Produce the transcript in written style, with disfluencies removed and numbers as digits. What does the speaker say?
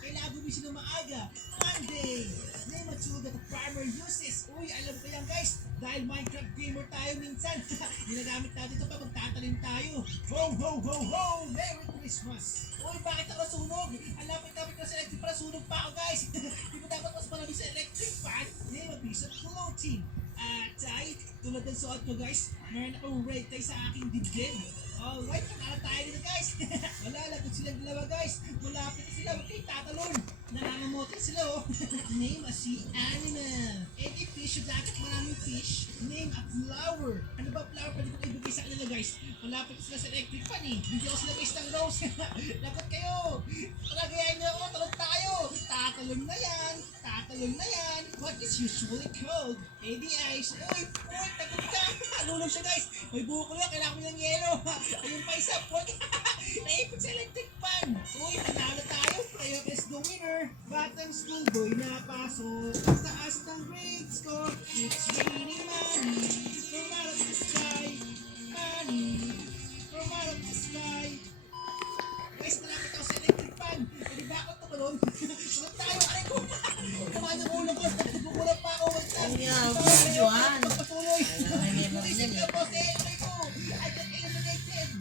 kailangan gumising ng maaga. Monday, name at sugat of primary uses. Uy, alam ko yan guys, dahil Minecraft gamer tayo minsan. Ginagamit natin ito pa magtatanim tayo. Ho, ho, ho, ho! Merry Christmas! Uy, bakit ako nasunog? Ang lapit-lapit na sa electric para sunog pa ako guys. Di ba dapat mas marami sa electric fan? Name a piece of clothing. At ay, tulad ng suot ko guys, meron akong red tie sa aking dibdib. Alright, panalo tayo dito guys. Wala, lagot silang dalawa guys. Malapit na sila, huwag kayong tatalon. Nangangamotin sila oh. Name a sea animal. Any fish sa dagat, maraming fish. Name a flower. Ano ba flower? Pwede ko ibigay sa kanila guys. Malapit sila sa electric fan eh. Hindi ako sila guys ng rose. Lagot kayo. Palagayan niyo ako, talon tayo. Tatalon na yan. Tatalon na yan. What is usually called? ADIs. Uy, takot ka. Lulog siya guys. May buko lang, kailangan mo ng yelo. Ayun pa isa, naipit sa electric fan. Uy, panalo tayo. Kayo is the winner. Batang school boy na pasok. Taas ng grade score. It's raining money. From out of the sky. Money. From out of the sky. Guys, nalapit ako sa electric fan. Pwede ba ako tumalon? Sunod tayo. Aray ko. Kumain ng ulo ko. Nagkukulang pa ako.